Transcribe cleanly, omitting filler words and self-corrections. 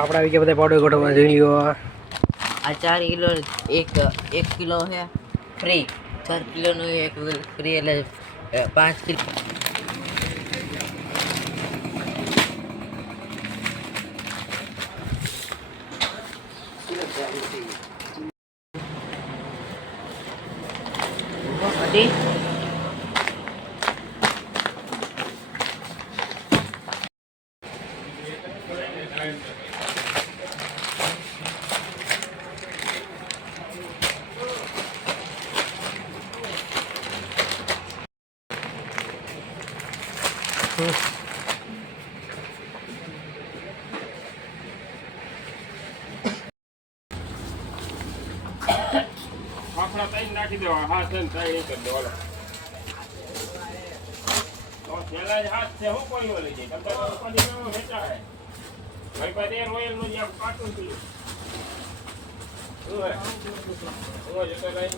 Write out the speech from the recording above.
આપણે આવી ગયા બધા પાવડર ગોઠવવા ઝીણીઓ આ 4 કિલો એક કિલો છે ફ્રી 4 કિલો નું એક ફ્રી એટલે 5 કિલો ફાફડા તઈ નાખી દેવા હાથ ને તઈ કરી દેવા તો પેલા હાથ છે હું કોઈ લઈ જાય તમે ઉપાડી નો વેચા હે ભાઈ પાસે રોયલ નું જે પાટું છે ઓય ઓય જતો લઈ